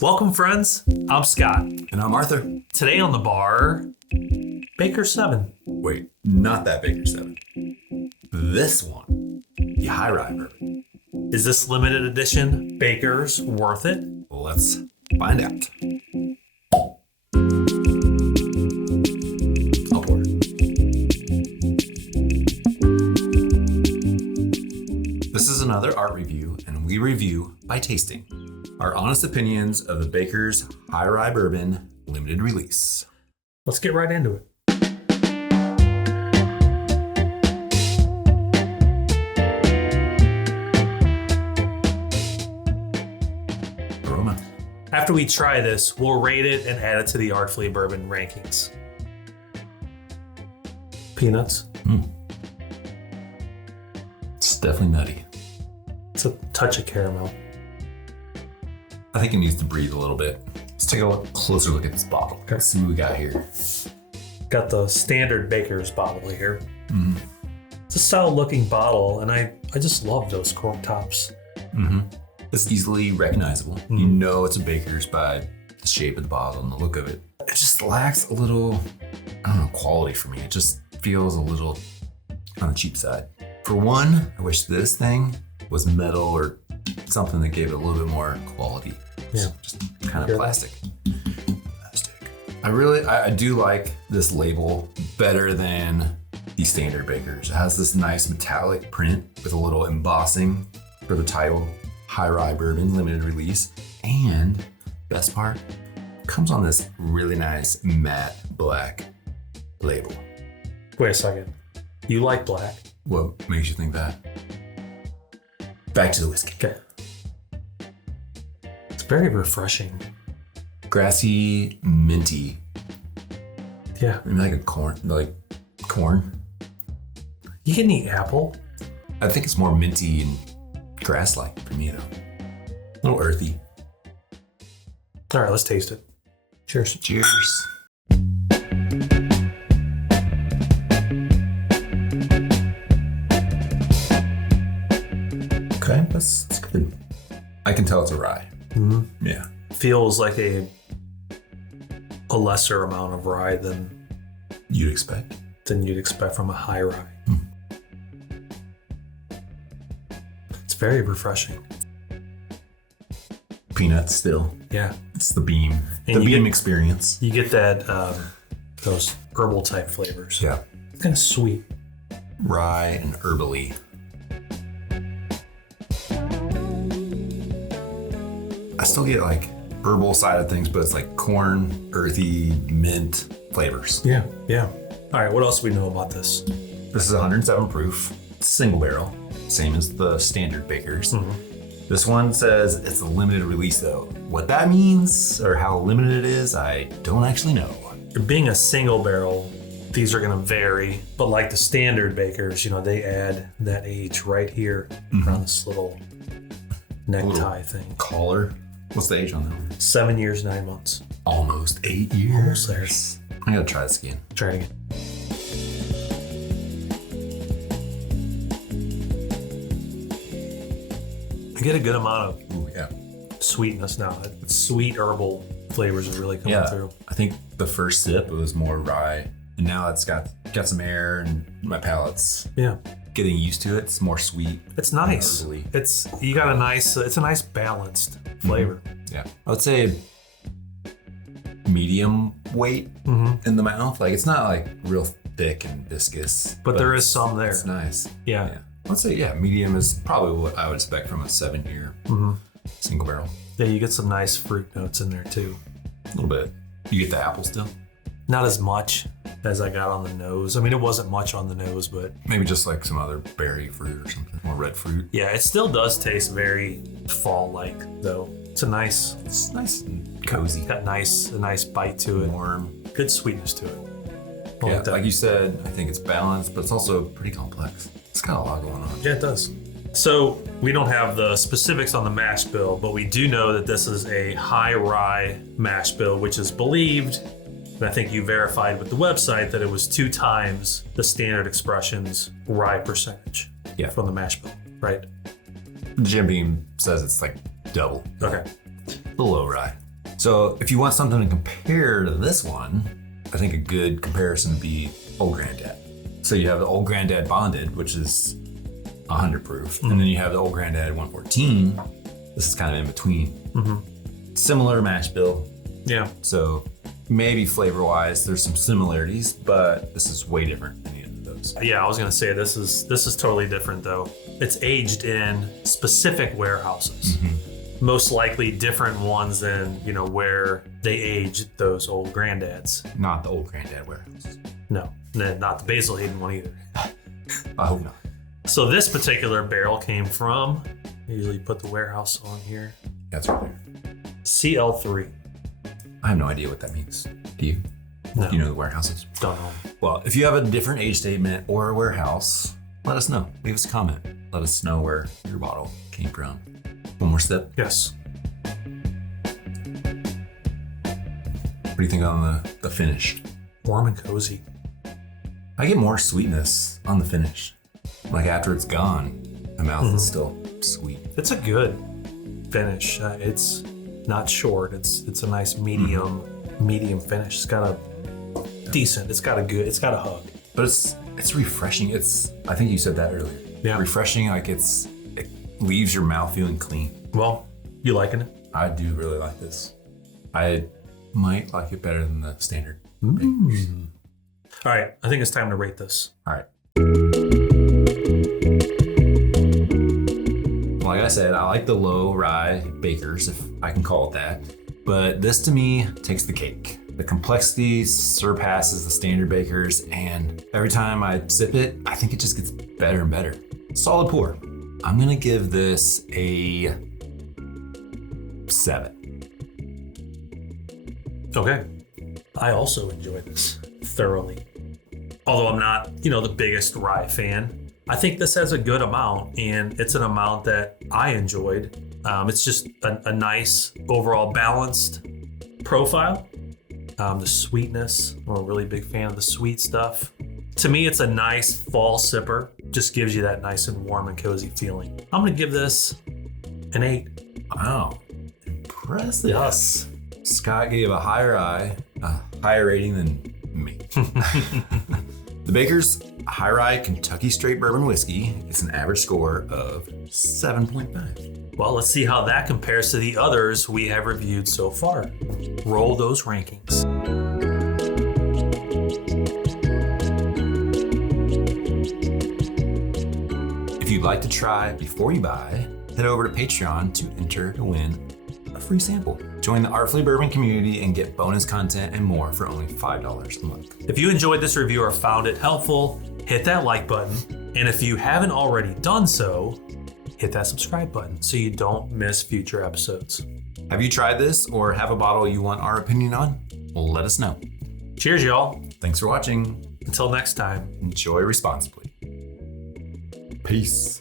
Welcome, friends. I'm Scott. And I'm Arthur. Today on the bar, Baker 7. Wait, not that Baker 7. This one, the high-rye bourbon. Is this limited edition Baker's worth it? Let's find out. I'll pour it. This is another art review, and we review by tasting. Our honest opinions of the Baker's high-rye bourbon limited release. Let's get right into it. Aroma. After we try this, we'll rate it and add it to the Artfully bourbon rankings. Peanuts. It's definitely nutty. It's a touch of caramel. I think it needs to breathe a little bit. Let's take a closer look at this bottle. Okay. Let's see what we got here. Got the standard Baker's bottle here. Mm-hmm. It's a solid looking bottle, and I just love those cork tops. Mm-hmm. It's easily recognizable. Mm-hmm. You know it's a Baker's by the shape of the bottle and the look of it. It just lacks a little, quality for me. It just feels a little on the cheap side. For one, I wish this thing was metal or something that gave it a little bit more quality. Yeah. Just kind of plastic. I do like this label better than the standard Baker's. It has this nice metallic print with a little embossing for the title, High-Rye Bourbon Limited Release. And best part, comes on this really nice matte black label. Wait a second. You like black? What makes you think that? Back to the whiskey. Okay. It's very refreshing. Grassy, minty. Yeah. Maybe like corn. You can eat apple. I think it's more minty and grass-like for me though. A little earthy. All right, let's taste it. Cheers. Cheers. Okay, that's good. I can tell it's a rye. Mm-hmm. Yeah. Feels like a lesser amount of rye than You'd expect. you'd expect from a high rye. It's very refreshing. Peanuts still. Yeah. It's the beam. And the you beam get- experience. You get that those herbal type flavors. Yeah. It's kind of sweet. Rye and herbally. I still get like herbal side of things, but it's like corn, earthy, mint flavors. Yeah. Yeah. All right. What else do we know about this? This is 107 proof, single barrel, same as the standard Baker's. Mm-hmm. This one says it's a limited release though. What that means or how limited it is, I don't actually know. Being a single barrel, these are going to vary. But like the standard Baker's, they add that age right here around this little necktie thing. Collar. What's the age on that one? 7 years, 9 months. Almost 8 years. Almost there. I gotta try this again. Try it again. I get a good amount of sweetness now. Sweet herbal flavors are really coming through. I think the first sip it was more rye, and now it's got some air, and my palate's getting used to it. It's more sweet. It's nice. Herbally. It's a nice balanced flavor. Yeah, I would say medium weight in the mouth. Like it's not like real thick and viscous, but there is some there. It's nice. Yeah. Let's say medium is probably what I would expect from a 7-year single barrel. Yeah, you get some nice fruit notes in there too. A little bit. You get the apple still? Not as much as I got on the nose. I mean, it wasn't much on the nose, but maybe just like some other berry fruit or something, more red fruit. Yeah, it still does taste very fall-like though. It's nice and cozy. Got a nice bite to it. Warm. Good sweetness to it. Like you said, I think it's balanced, but it's also pretty complex. It's got a lot going on. Yeah, it does. So we don't have the specifics on the mash bill, but we do know that this is a high-rye mash bill, which is believed, and I think you verified with the website, that it was 2 times the standard expressions rye percentage from the mash bill, right? Jim Beam says it's like double. Okay. The low rye. So if you want something to compare to this one, I think a good comparison would be Old Granddad. So you have the Old Granddad Bonded, which is 100 proof. And then you have the Old Granddad 114. This is kind of in between. Similar mash bill. Yeah. So maybe flavor-wise, there's some similarities, but this is way different than any of those. Yeah, I was gonna say this is totally different though. It's aged in specific warehouses. Most likely different ones than, where they aged those Old Granddads. Not the Old Granddad warehouse. No, not the Basil Hayden one either. I hope not. So this particular barrel came from, I usually put the warehouse on here, That's right there. CL3. I have no idea what that means. Do you? No. Do you know the warehouses? Don't know. Well, if you have a different age statement or a warehouse, let us know. Leave us a comment. Let us know where your bottle came from. One more step. Yes. What do you think on the finish? Warm and cozy. I get more sweetness on the finish. Like after it's gone, my mouth is still sweet. It's a good finish. It's not short. It's a nice medium finish. It's got a decent. It's got a hug. But it's refreshing. I think you said that earlier. Yeah. Refreshing, like it leaves your mouth feeling clean. Well, you liking it? I do really like this. I might like it better than the standard. All right, I think it's time to rate this. All right. Like I said, I like the low rye bakers, if I can call it that. But this to me takes the cake. The complexity surpasses the standard bakers, and every time I sip it, I think it just gets better and better. Solid pour. I'm gonna give this a 7. Okay. I also enjoy this thoroughly. Although I'm not, the biggest rye fan, I think this has a good amount, and it's an amount that I enjoyed. It's just a nice overall balanced profile. The sweetness, I'm a really big fan of the sweet stuff. To me, it's a nice fall sipper. Just gives you that nice and warm and cozy feeling. I'm gonna give this an 8. Wow. Impressive. Yes. Scott gave a higher rating than me. The Baker's high-rye Kentucky Straight Bourbon Whiskey gets an average score of 7.5. Well, let's see how that compares to the others we have reviewed so far. Roll those rankings. If you'd like to try before you buy, head over to Patreon to enter to win a free sample. Join the Artfully Bourbon community and get bonus content and more for only $5 a month. If you enjoyed this review or found it helpful, hit that like button. And if you haven't already done so, hit that subscribe button so you don't miss future episodes. Have you tried this or have a bottle you want our opinion on? Well, let us know. Cheers, y'all. Thanks for watching. Until next time. Enjoy responsibly. Peace.